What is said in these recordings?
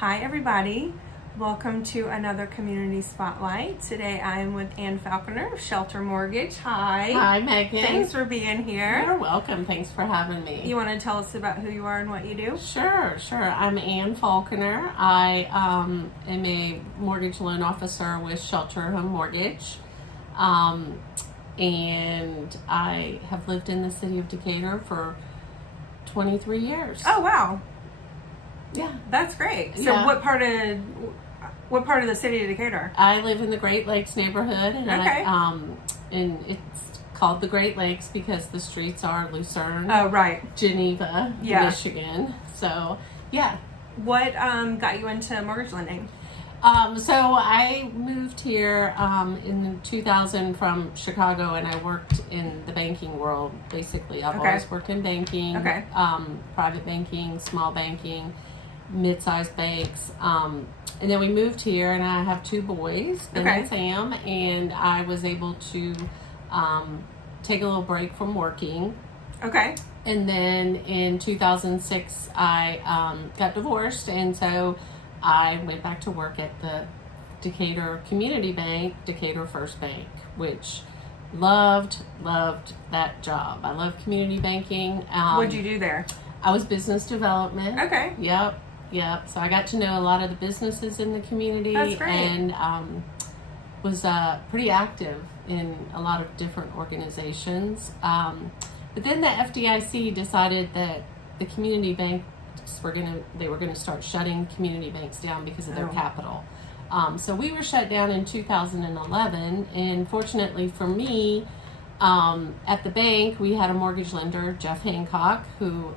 Hi everybody, welcome to another Community Spotlight. Today I am with Ann Falconer of Shelter Mortgage. Hi. Hi Megan. Thanks for being here. You're welcome. Thanks for having me. You want to tell us about who you are and what you do? Sure. I'm Ann Falconer. I am a mortgage loan officer with Shelter Home Mortgage. And I have lived in the city of Decatur for 23 years. Oh wow. Yeah. That's great. So Yeah. what part of the city of Decatur? I live in the Great Lakes neighborhood, and Okay. and it's called the Great Lakes because the streets are Lucerne, Oh right. Geneva, Yeah. Michigan. So, yeah. What got you into mortgage lending? So I moved here in 2000 from Chicago, and I worked in the banking world. Basically, I've Okay. always worked in banking, Okay. Private banking, small banking, mid-sized banks. And then we moved here, and I have two boys, Ben Okay. and Sam, and I was able to take a little break from working. Okay. And then in 2006, I got divorced, and so I went back to work at the Decatur Community Bank, Decatur First Bank, which loved that job. I love community banking. What'd you do there? I was business development. Okay. Yep. So I got to know a lot of the businesses in the community. That's great. And was pretty active in a lot of different organizations. But then the FDIC decided that the community banks were going to start shutting community banks down because of their Oh. capital. So we were shut down in 2011, and fortunately for me, at the bank we had a mortgage lender, Jeff Hancock, who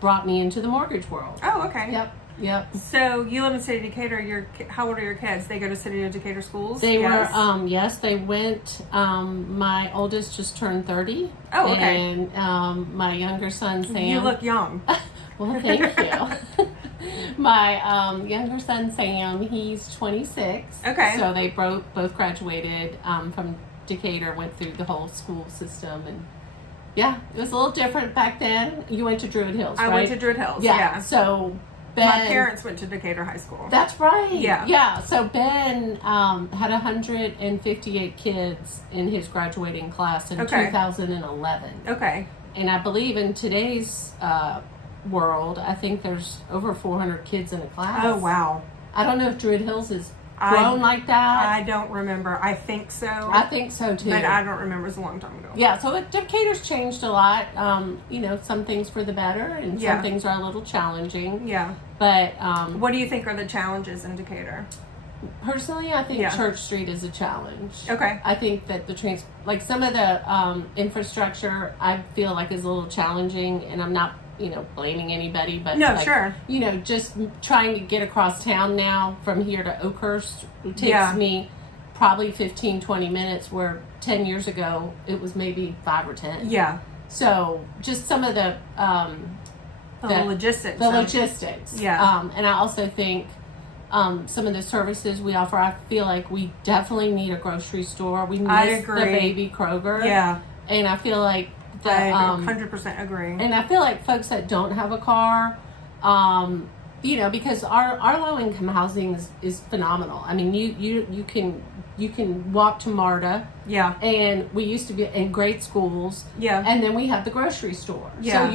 brought me into the mortgage world. Oh, okay. Yep. So you live in the city of Decatur. How old are your kids? They go to city of Decatur schools? They Yes? were, yes, they went, my oldest just turned 30. Oh, okay. And my younger son, Sam. You look young. Well, thank you. My younger son, Sam, he's 26. Okay. So they both graduated from Decatur, went through the whole school system. And yeah, it was a little different back then. You went to Druid Hills, I right? went to Druid Hills. Yeah. Yeah. So Ben, My parents went to Decatur High School. That's right. Yeah. So Ben had 158 kids in his graduating class in Okay. 2011. Okay. And I believe in today's world, I think there's over 400 kids in a class. Oh, wow. I don't know if Druid Hills is grown like that. I don't remember. I think so. I think so too. But I don't remember. It was a long time ago. Yeah, so Decatur's changed a lot. Some things for the better, and Yeah. some things are a little challenging. Yeah. But What do you think are the challenges in Decatur? personally, I think Yeah. Church Street is a challenge. Okay. I think that some of the infrastructure I feel like is a little challenging, and I'm not blaming anybody, but No, sure. Just trying to get across town now from here to Oakhurst takes Yeah. me probably 15-20 minutes, where 10 years ago it was maybe 5 or 10. Yeah. So just some of the Logistics. logistics. Yeah. And I also think some of the services we offer, I feel like we definitely need a grocery store. We I miss agree. the baby Kroger. Yeah. And I feel like I that 100% agree. and I feel like folks that don't have a car, because our low income housing is phenomenal. I mean, you can walk to MARTA, Yeah. and we used to be in great schools. Yeah. And then we have the grocery store. Yeah.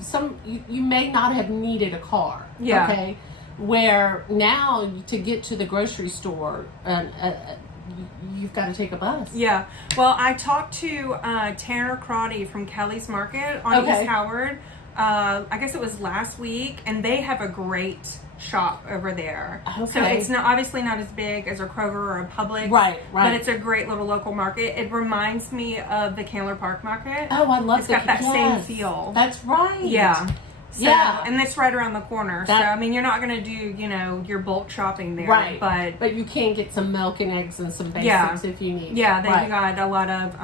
So you may not have needed a car. Yeah. Okay. Where now to get to the grocery store, you've got to take a bus. Yeah. Well, I talked to Tanner Crotty from Kelly's Market on Okay. East Howard. I guess it was last week, and they have a great shop over there. Okay. So it's obviously not as big as a Kroger or a Publix. Right. But it's a great little local market. It reminds me of the Candler Park Market. Oh, I love It's got that same feel. That's right. Yeah. So, Yeah. and it's right around the corner. So, I mean, you're not going to do, your bulk shopping there. Right. But you can get some milk and eggs and some basics Yeah. if you need. yeah, they've Right. got a lot of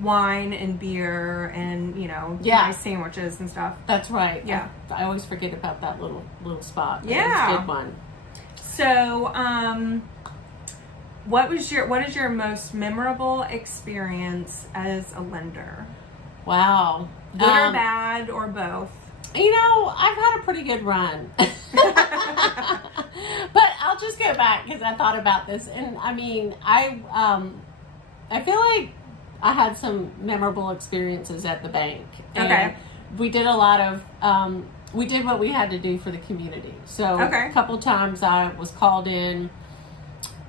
wine and beer and, Yeah. nice sandwiches and stuff. That's right. Yeah. I always forget about that little spot. But Yeah. It's a good one. So, what is your most memorable experience as a lender? Wow. Good or bad or both? I've had a pretty good run. But I'll just go back because I thought about this, and I mean, I feel like I had some memorable experiences at the bank. Okay. And we did a lot of we did what we had to do for the community. So a couple times I was called in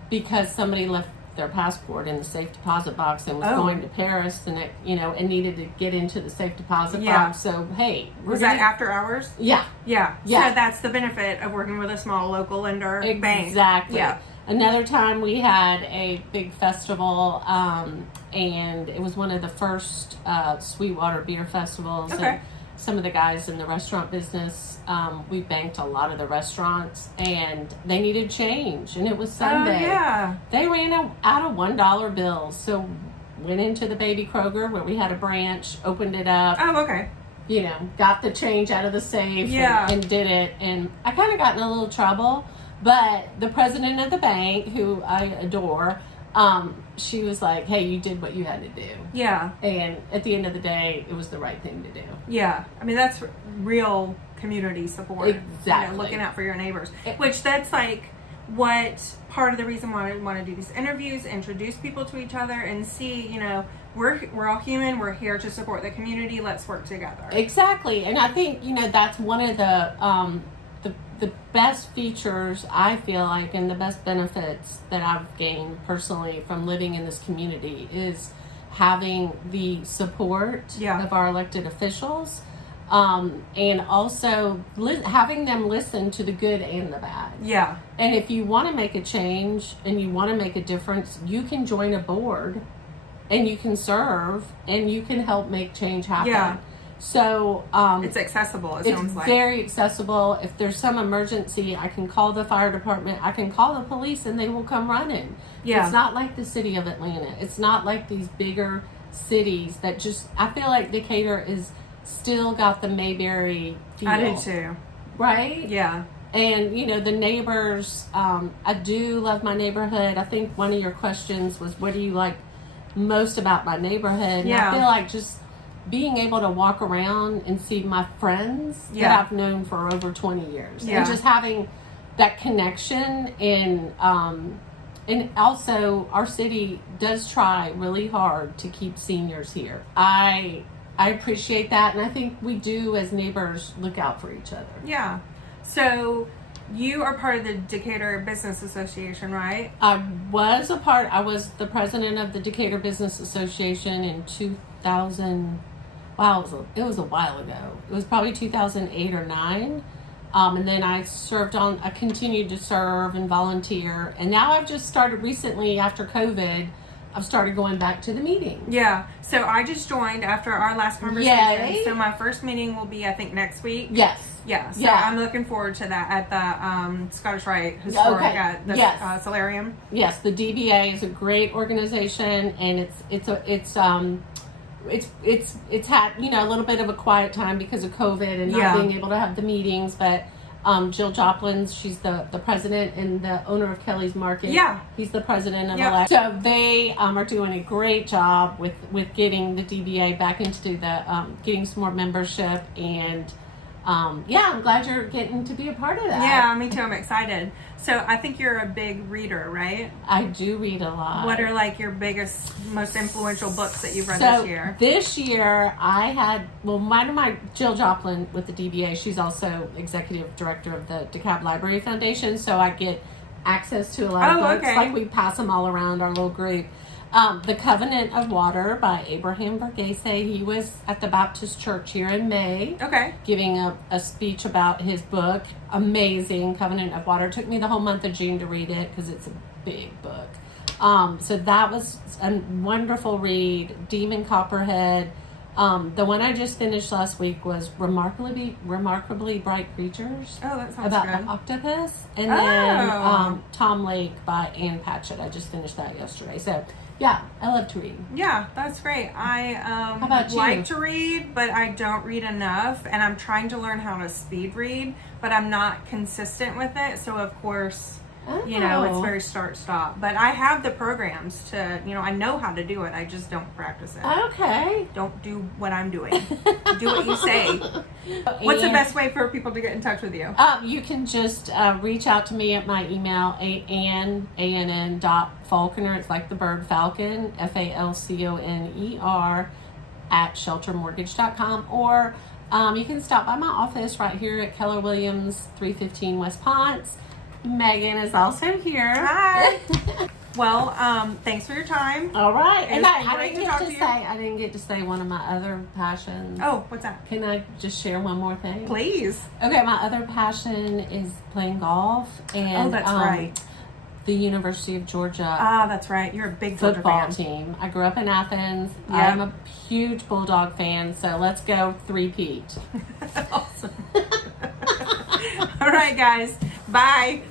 because somebody left their passport in the safe deposit box and was going to Paris, and and needed to get into the safe deposit box. So hey, was that after hours? Yeah. So that's the benefit of working with a small local lender bank. Exactly. Yeah. Another time we had a big festival, and it was one of the first Sweetwater beer festivals. Okay. And some of the guys in the restaurant business, we banked a lot of the restaurants, and they needed change, and it was Sunday. They ran out of $1 bills, so went into the Baby Kroger where we had a branch, opened it up. Got the change out of the safe and did it, and I kind of got in a little trouble, but the president of the bank, who I adore, she was like, hey, you did what you had to do. Yeah. And at the end of the day, it was the right thing to do. Yeah. I mean, that's real community support. Exactly. Looking out for your neighbors. Which that's like what part of the reason why I want to do these interviews, introduce people to each other and see, we're all human. We're here to support the community. Let's work together. Exactly. And I think, that's one of the best features, I feel like, and the best benefits that I've gained personally from living in this community is having the support of our elected officials, and also having them listen to the good and the bad. Yeah. And if you want to make a change and you want to make a difference, you can join a board and you can serve and you can help make change happen. Yeah. So it's accessible, it sounds like. It's very accessible. If there's some emergency, I can call the fire department, I can call the police, and they will come running. Yeah. It's not like the city of Atlanta. It's not like these bigger cities that just, I feel like Decatur is still got the Mayberry feel. I do too. Right? Yeah. And, the neighbors, I do love my neighborhood. I think one of your questions was, what do you like most about my neighborhood? And I feel like just being able to walk around and see my friends that I've known for over 20 years. And just having that connection, and also our city does try really hard to keep seniors here. I appreciate that, and I think we do as neighbors look out for each other. Yeah. So you are part of the Decatur Business Association, right? I was the president of the Decatur Business Association in 2000. Wow, it was a while ago. It was probably 2008 or 9. And then I continued to serve and volunteer. And now I've just started recently, after COVID, I've started going back to the meetings. Yeah. So I just joined after our last conversation. Yay. So my first meeting will be, I think, next week. Yes. Yeah. So I'm looking forward to that at the Scottish Rite Historic at the Solarium. Yes, the DBA is a great organization, and it's had a little bit of a quiet time because of COVID and not being able to have the meetings, but Jill Joplin's, she's the president and the owner of Kelly's Market. Yeah, he's the president of elect. So they are doing a great job with getting the DBA back into the getting some more membership, and I'm glad you're getting to be a part of that. Yeah, me too. I'm excited. So I think you're a big reader, right? I do read a lot. What are like your biggest, most influential books that you've read this year? This year I had, my Jill Joplin with the DBA, she's also executive director of the DeKalb Library Foundation, so I get access to a lot of books. Okay. Like we pass them all around our little group. The Covenant of Water by Abraham Verghese. He was at the Baptist Church here in May. Okay. Giving a speech about his book. Amazing. Covenant of Water. It took me the whole month of June to read it because it's a big book. So that was a wonderful read. Demon Copperhead. The one I just finished last week was Remarkably Bright Creatures. Oh, that sounds about good. the octopus. And then Tom Lake by Ann Patchett. I just finished that yesterday. So yeah, I love to read. Yeah, that's great. I How about you? like to read, but I don't read enough, and I'm trying to learn how to speed read, but I'm not consistent with it. So of course, You know, it's Oh. very start-stop. But I have the programs to, you know, I know how to do it. I just don't practice it. Okay. Don't do what I'm doing. Do what you say. What's the best way for people to get in touch with you? You can just reach out to me at my email, Falconer. It's like the bird falcon, FALCONER @sheltermortgage.com, or you can stop by my office right here at Keller Williams, 315 West Ponce. Megan is also here. Hi. Well, thanks for your time. All right. It's And been I great didn't to get talk to to you. say I didn't get to say one of my other passions. Oh, what's that? Can I just share one more thing? Please. Okay, my other passion is playing golf and Oh, that's right. the University of Georgia Ah, that's right. You're a big Georgia football fan. team. I grew up in Athens. Yep. I'm a huge Bulldog fan, so let's go three-peat. Awesome. All right, guys. Bye.